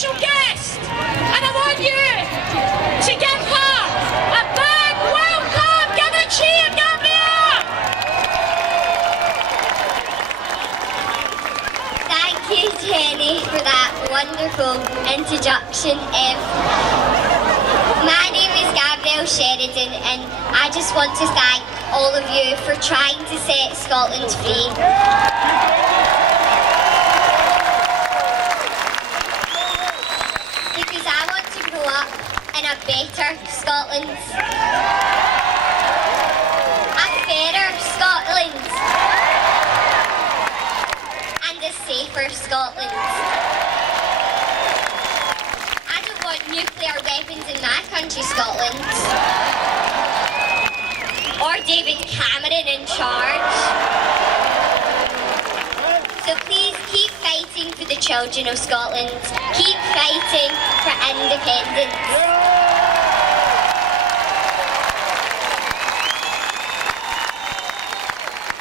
special guest, and I want you to give her a big welcome. Give a cheer, Gambia! Thank you, Jenny, for that wonderful introduction. My name is Sheridan, and I just want to thank all of you for trying to set Scotland free. Because I want to grow up in a better Scotland, a fairer Scotland, and a safer Scotland. Nuclear weapons in my country, Scotland, or David Cameron in charge. So please keep fighting for the children of Scotland. Keep fighting for independence.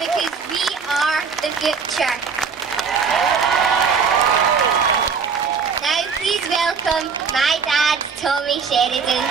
Because we are the future. Please welcome my dad, Tommy Sheridan.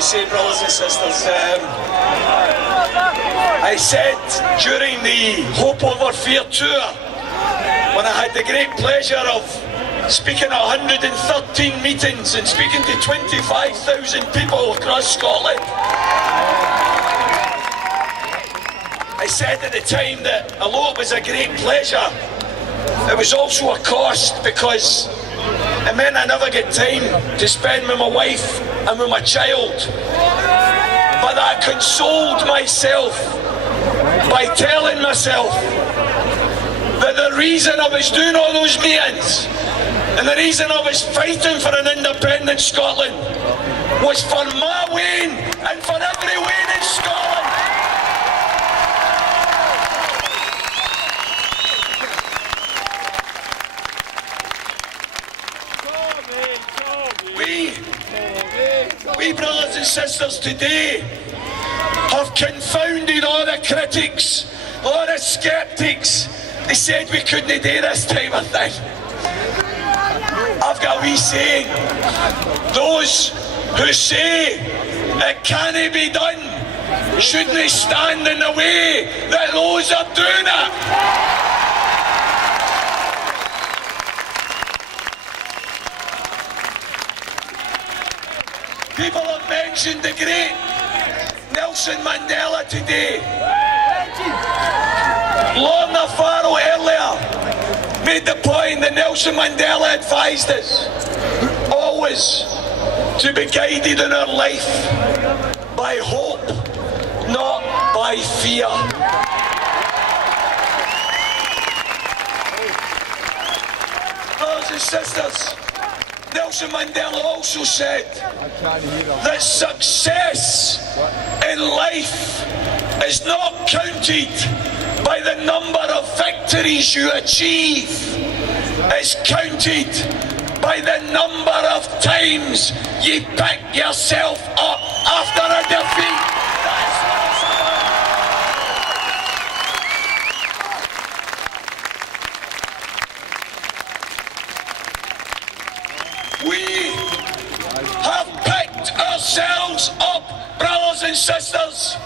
Say, brothers and sisters, I said during the Hope Over Fear tour, when I had the great pleasure of speaking at 113 meetings and speaking to 25,000 people across Scotland, I said at the time that although it was a great pleasure, it was also a cost, because it meant I never get time to spend with my wife and with my child. But I consoled myself by telling myself that the reason I was doing all those meetings and the reason I was fighting for an independent Scotland was for my Wayne and for every Wayne in Scotland. We brothers and sisters today have confounded all the critics, all the sceptics. They said we couldn't do this type of thing. I've got a wee saying. Those who say it can't be done shouldn't stand in the way that those are doing it. People have mentioned the great Nelson Mandela today. Lorna Farrow earlier made the point that Nelson Mandela advised us always to be guided in our life by hope, not by fear. Brothers and sisters, Nelson Mandela also said that success in life is not counted by the number of victories you achieve. It's counted by the number of times you pick yourself up after a defeat. That's what it's about. We have picked ourselves up, brothers and sisters.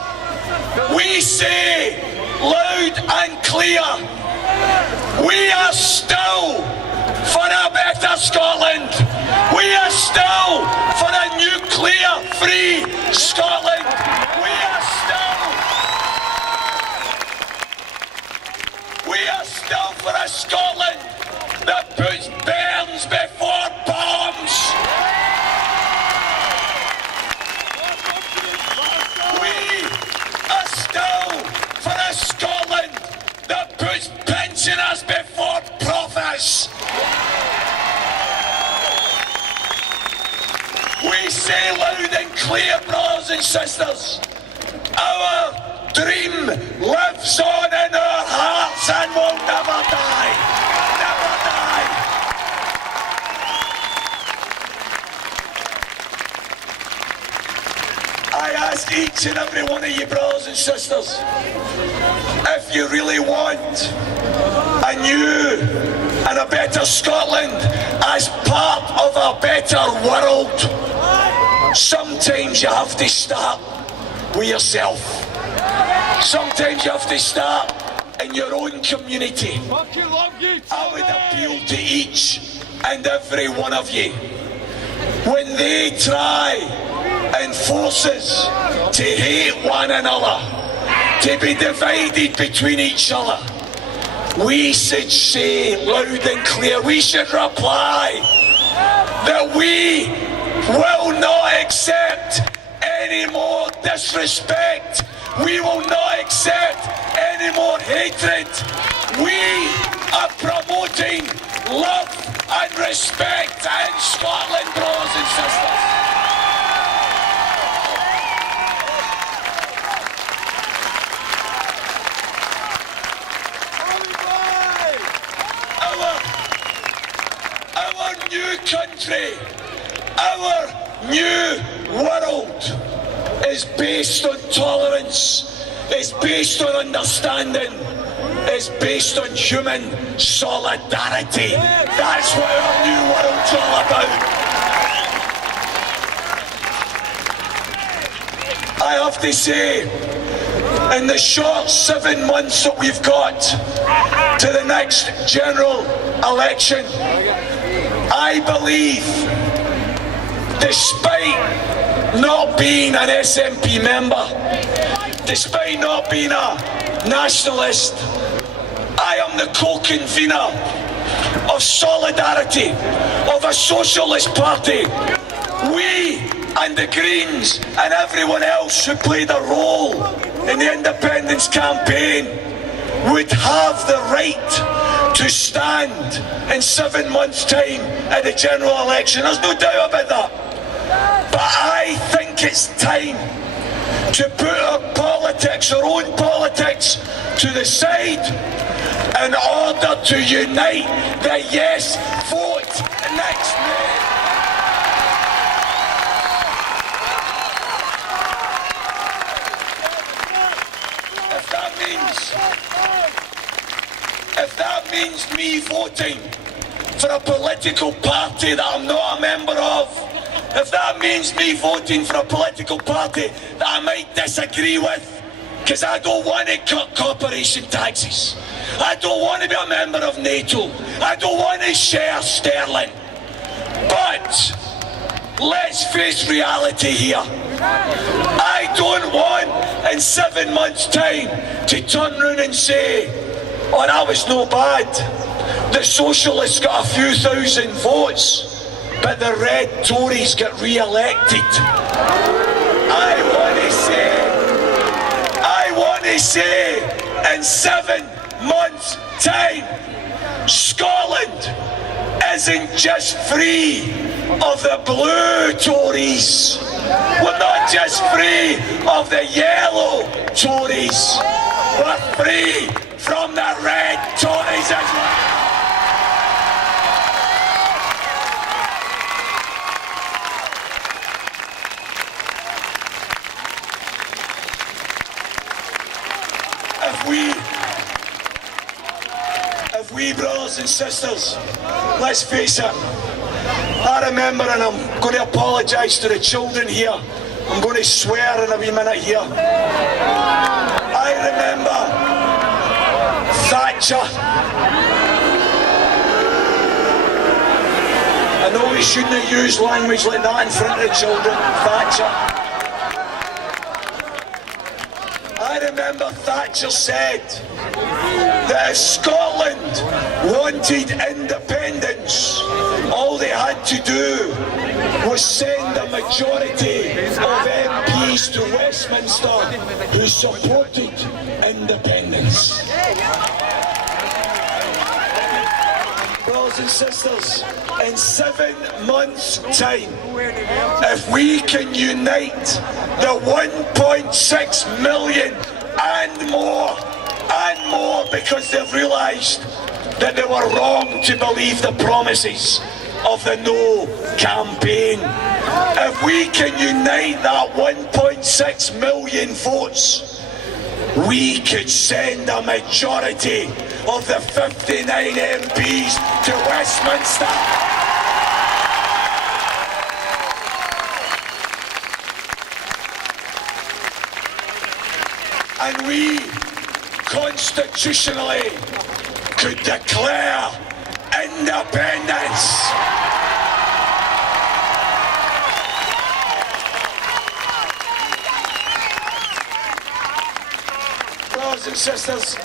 We say loud and clear, we are still for a better Scotland. We are still for a nuclear-free Scotland. We are still for a Scotland that puts burns before bombs. We are still for a Scotland that puts pensioners before profits. we say loud and clear, brothers and sisters, our dream lives on in our hearts and will never die. Never die. I ask each and every one of you, brothers and sisters, if you really want a new and a better Scotland as part of a better world, sometimes you have to start with yourself. Sometimes you have to start in your own community. I would appeal to each and every one of you. When they try and force us to hate one another, to be divided between each other, we should say loud and clear, we should reply that we will not accept any more disrespect. We will not accept any more hatred. We are promoting love and respect in Scotland, brothers and sisters. Our new country, our new world is based on tolerance, is based on understanding, is based on human solidarity. That's what our new world's all about. I have to say, in the short 7 months that we've got to the next general election, I believe, despite not being an SNP member, despite not being a nationalist, I am the co-convener of Solidarity, of a socialist party. We and the Greens and everyone else who played a role in the independence campaign would have the right to stand in 7 months' time at the general election. There's no doubt about that. But I think it's time to put our politics, our own politics, to the side in order to unite the yes vote next May. If that means me voting for a political party that I'm not a member of, if that means me voting for a political party that I might disagree with, because I don't want to cut corporation taxes, I don't want to be a member of NATO, I don't want to share sterling, but let's face reality here. I don't want in 7 months' time to turn round and say, oh, that was no bad. The socialists got a few thousand votes, but the red Tories got re-elected. I want to say, in 7 months' time, Scotland isn't just free of the blue Tories. We're not just free of the yellow Tories. We're free from the red Tories as well. If we brothers and sisters, let's face it, I remember, and I'm going to apologise to the children here, I'm going to swear in a wee minute here. I remember Thatcher. I know we shouldn't have used language like that in front of the children. Thatcher. I remember Thatcher said that if Scotland wanted independence, all they had to do was send a majority of MPs to Westminster who supported independence. Brothers Brothers and sisters, in 7 months' time, if we can unite the 1.6 million and more, because they've realised that they were wrong to believe the promises of the No campaign. If we can unite that 1.6 million votes, we could send a majority of the 59 MPs to Westminster. And we constitutionally could declare independence. Brothers and sisters,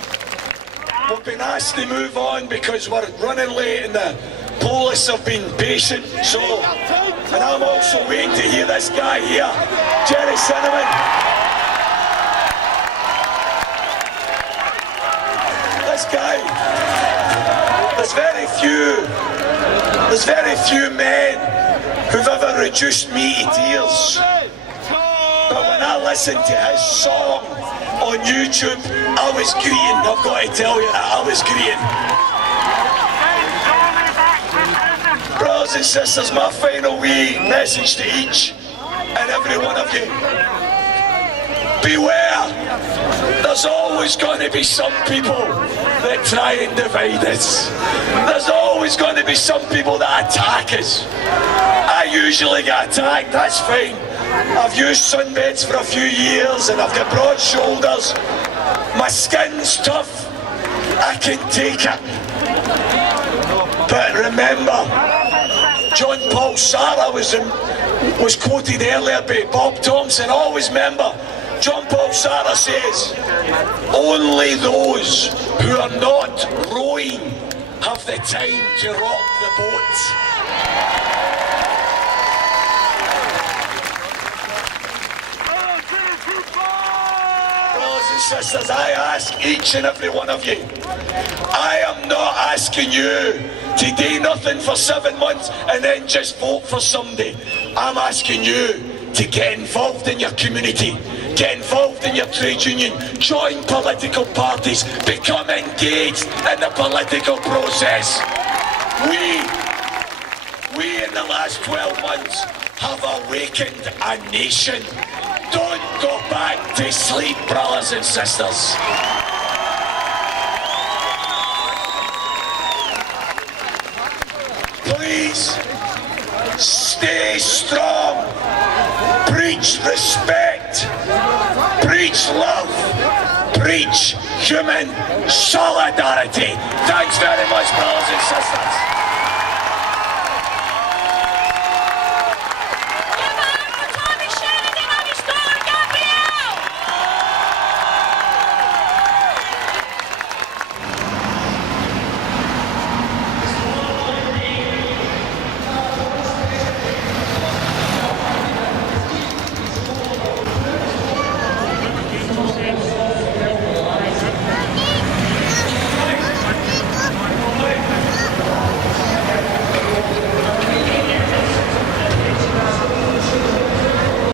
we've been asked to move on because we're running late and the police have been patient. So, and I'm also waiting to hear this guy here, Jerry Cinnamon. This guy, there's very few men who've ever reduced me to tears. But when I listened to his song on YouTube, I was greeting. I've got to tell you that, I was greeting. Brothers and sisters, my final wee message to each and every one of you. Beware! There's always going to be some people that try and divide us. There's always going to be some people that attack us. I usually get attacked, that's fine. I've used sunbeds for a few years and I've got broad shoulders. My skin's tough. I can take it. But remember, John Paul Sarah was quoted earlier by Bob Thompson. Always remember, John Paul Sarah says, only those who are not rowing have the time to rock the boat. Brothers and sisters, I ask each and every one of you, I am not asking you to do nothing for 7 months and then just vote for somebody. I'm asking you to get involved in your community, get involved in your trade union, join political parties, become engaged in the political process. We in the last 12 months have awakened a nation. Don't go back to sleep, brothers and sisters. Please, stay strong. Preach respect. Preach love. Preach human solidarity. Thanks very much, brothers and sisters.